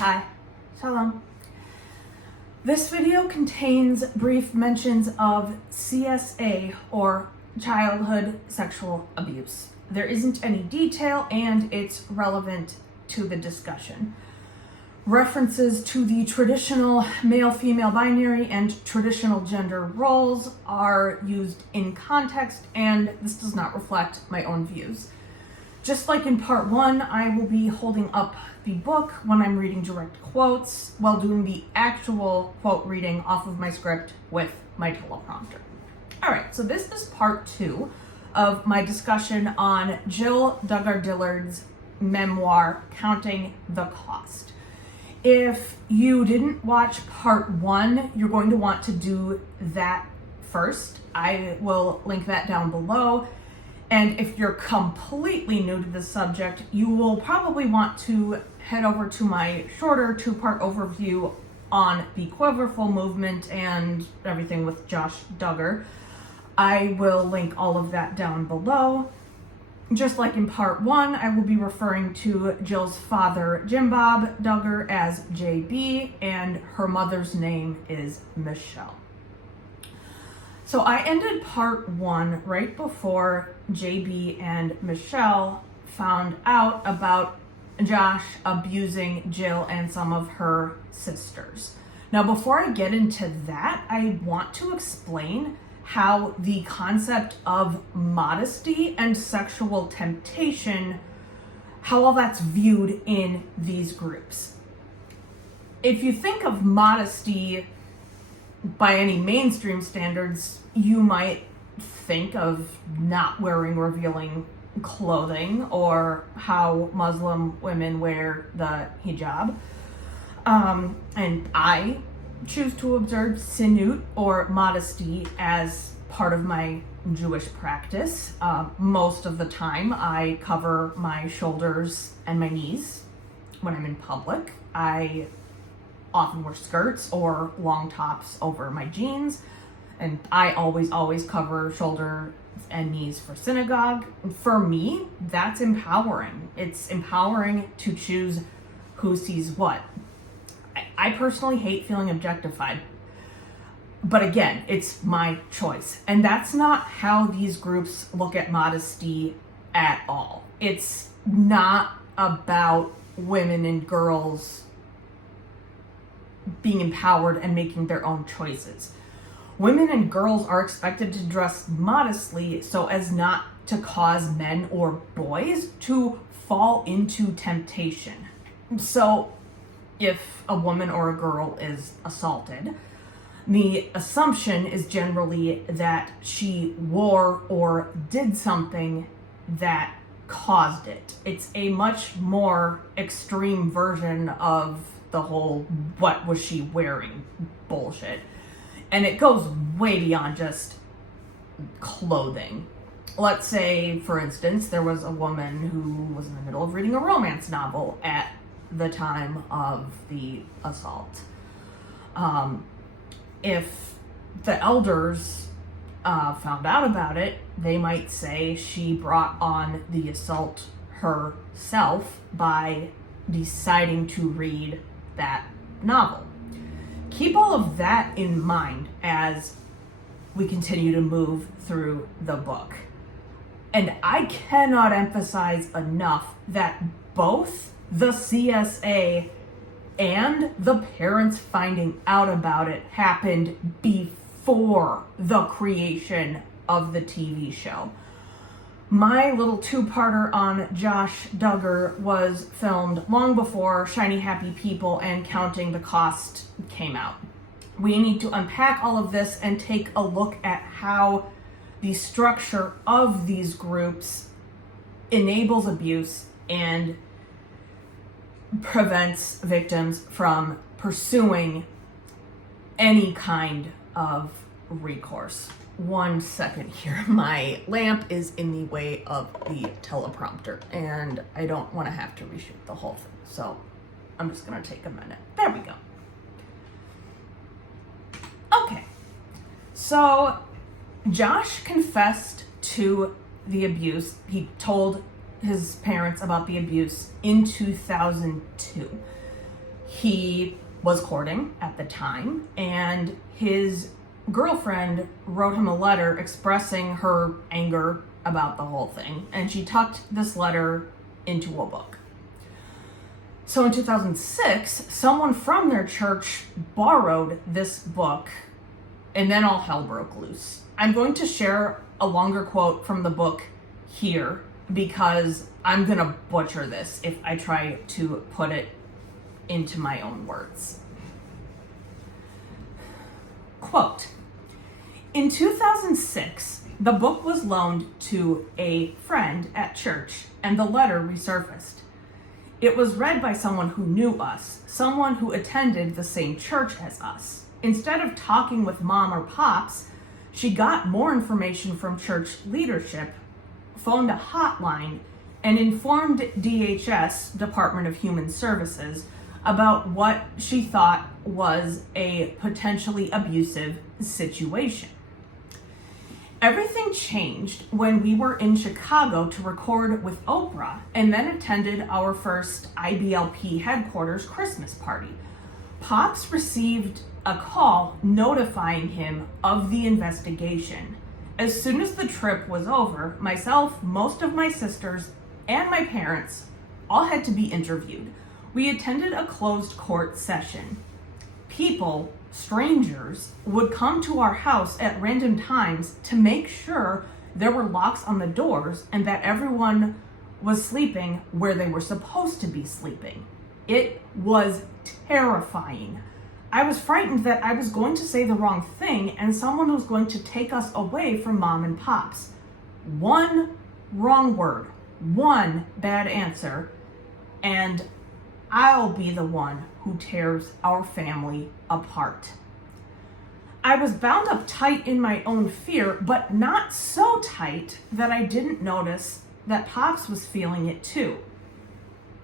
Hi, Shalom. This video contains brief mentions of CSA, or childhood sexual abuse. There isn't any detail and it's relevant to the discussion. References to the traditional male-female binary and traditional gender roles are used in context, and this does not reflect my own views. Just like in part 1, I will be holding up the book when I'm reading direct quotes while doing the actual quote reading off of my script with my teleprompter. Alright, so this is part 2 of my discussion on Jill Duggar Dillard's memoir, Counting the Cost. If you didn't watch part 1, you're going to want to do that first. I will link that down below. And if you're completely new to the subject, you will probably want to head over to my shorter 2-part overview on the Quiverfull movement and everything with Josh Duggar. I will link all of that down below. Just like in part 1, I will be referring to Jill's father, Jim Bob Duggar, as JB, and her mother's name is Michelle. So I ended part 1 right before JB and Michelle found out about Josh abusing Jill and some of her sisters. Now, before I get into that, I want to explain how the concept of modesty and sexual temptation, how all that's viewed in these groups. If you think of modesty by any mainstream standards, you might think of not wearing revealing clothing or how Muslim women wear the hijab. And I choose to observe sinut, or modesty, as part of my Jewish practice. Most of the time I cover my shoulders and my knees when I'm in public. I often wear skirts or long tops over my jeans, and I always cover shoulder and knees for synagogue. For me, that's empowering. It's empowering to choose who sees what. I personally hate feeling objectified, but again, it's my choice. And that's not how these groups look at modesty at all. It's not about women and girls being empowered and making their own choices. Women and girls are expected to dress modestly so as not to cause men or boys to fall into temptation. So if a woman or a girl is assaulted, the assumption is generally that she wore or did something that caused it. It's a much more extreme version of the whole "what was she wearing" bullshit. And it goes way beyond just clothing. Let's say, for instance, there was a woman who was in the middle of reading a romance novel at the time of the assault. If the elders found out about it, they might say she brought on the assault herself by deciding to read that novel. Keep all of that in mind as we continue to move through the book. And I cannot emphasize enough that both the CSA and the parents finding out about it happened before the creation of the TV show. My little 2-parter on Josh Duggar was filmed long before Shiny Happy People and Counting the Cost came out. We need to unpack all of this and take a look at how the structure of these groups enables abuse and prevents victims from pursuing any kind of recourse. 1 second here. My lamp is in the way of the teleprompter, and I don't want to have to reshoot the whole thing, so I'm just going to take a minute. There we go. Okay, so Josh confessed to the abuse. He told his parents about the abuse in 2002. He was courting at the time, and his girlfriend wrote him a letter expressing her anger about the whole thing, and she tucked this letter into a book. So in 2006, someone from their church borrowed this book, and then all hell broke loose. I'm going to share a longer quote from the book here because I'm going to butcher this if I try to put it into my own words. Quote, in 2006, the book was loaned to a friend at church, and the letter resurfaced. It was read by someone who knew us, someone who attended the same church as us. Instead of talking with mom or pops, she got more information from church leadership, phoned a hotline, and informed DHS, Department of Human Services, about what she thought was a potentially abusive situation. Everything changed when we were in Chicago to record with Oprah and then attended our first IBLP headquarters Christmas party. Pops received a call notifying him of the investigation. As soon as the trip was over, myself, most of my sisters, and my parents all had to be interviewed. We attended a closed court session. People, strangers, would come to our house at random times to make sure there were locks on the doors and that everyone was sleeping where they were supposed to be sleeping. It was terrifying. I was frightened that I was going to say the wrong thing and someone was going to take us away from mom and pops. One wrong word, one bad answer, and I'll be the one who tears our family apart. I was bound up tight in my own fear, but not so tight that I didn't notice that Pops was feeling it too.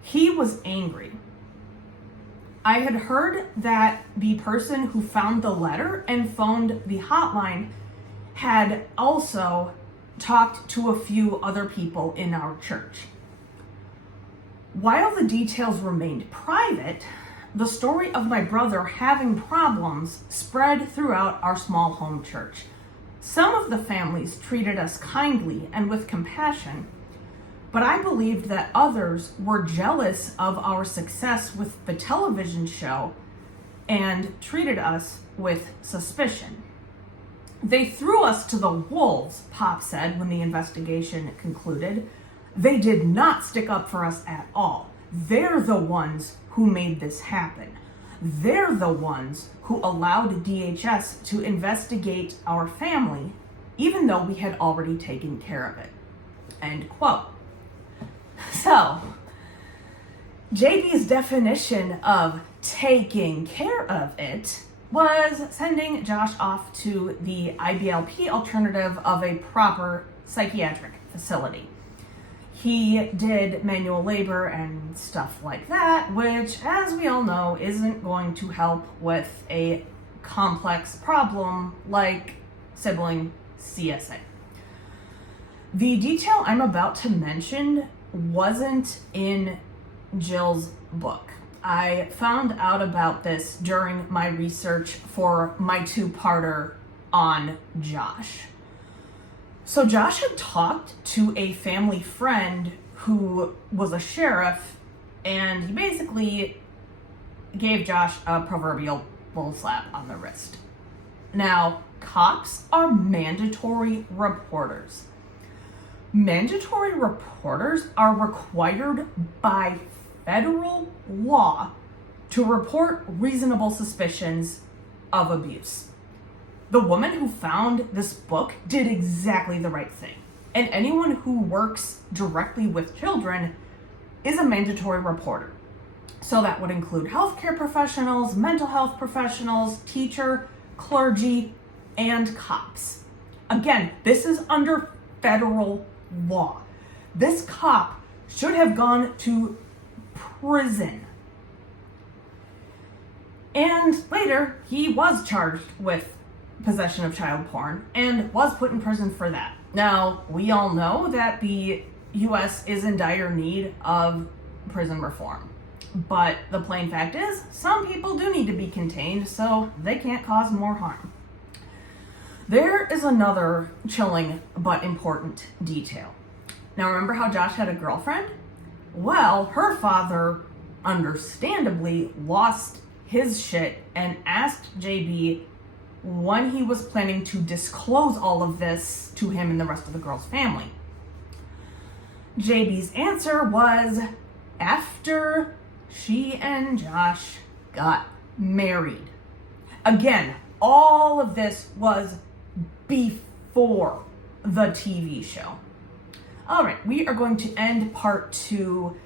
He was angry. I had heard that the person who found the letter and phoned the hotline had also talked to a few other people in our church. While the details remained private, the story of my brother having problems spread throughout our small home church. Some of the families treated us kindly and with compassion, but I believed that others were jealous of our success with the television show and treated us with suspicion. They threw us to the wolves, Pop said when the investigation concluded. They did not stick up for us at all. They're the ones who made this happen. They're the ones who allowed DHS to investigate our family, even though we had already taken care of it. End quote. So, JD's definition of taking care of it was sending Josh off to the IBLP alternative of a proper psychiatric facility. He did manual labor and stuff like that, which, as we all know, isn't going to help with a complex problem like sibling CSA. The detail I'm about to mention wasn't in Jill's book. I found out about this during my research for my two-parter on Josh. So Josh had talked to a family friend who was a sheriff, and he basically gave Josh a proverbial bull slap on the wrist. Now, cops are mandatory reporters. Mandatory reporters are required by federal law to report reasonable suspicions of abuse. The woman who found this book did exactly the right thing. And anyone who works directly with children is a mandatory reporter. So that would include healthcare professionals, mental health professionals, teacher, clergy, and cops. Again, this is under federal law. This cop should have gone to prison. And later, he was charged with possession of child porn and was put in prison for that. Now, we all know that the U.S. is in dire need of prison reform. But the plain fact is, some people do need to be contained so they can't cause more harm. There is another chilling but important detail. Now, remember how Josh had a girlfriend? Well, her father understandably lost his shit and asked JB when he was planning to disclose all of this to him and the rest of the girl's family. JB's answer was after she and Josh got married. Again, all of this was before the TV show. All right, we are going to end part 2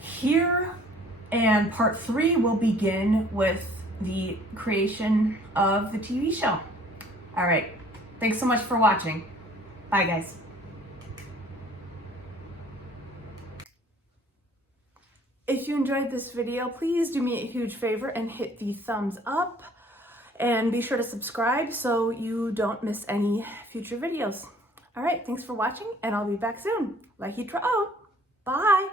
here, and part 3 will begin with the creation of the TV show. All right, thanks so much for watching. Bye, guys. If you enjoyed this video, please do me a huge favor and hit the thumbs up, and be sure to subscribe so you don't miss any future videos. All right, thanks for watching, and I'll be back soon. Like you Bye.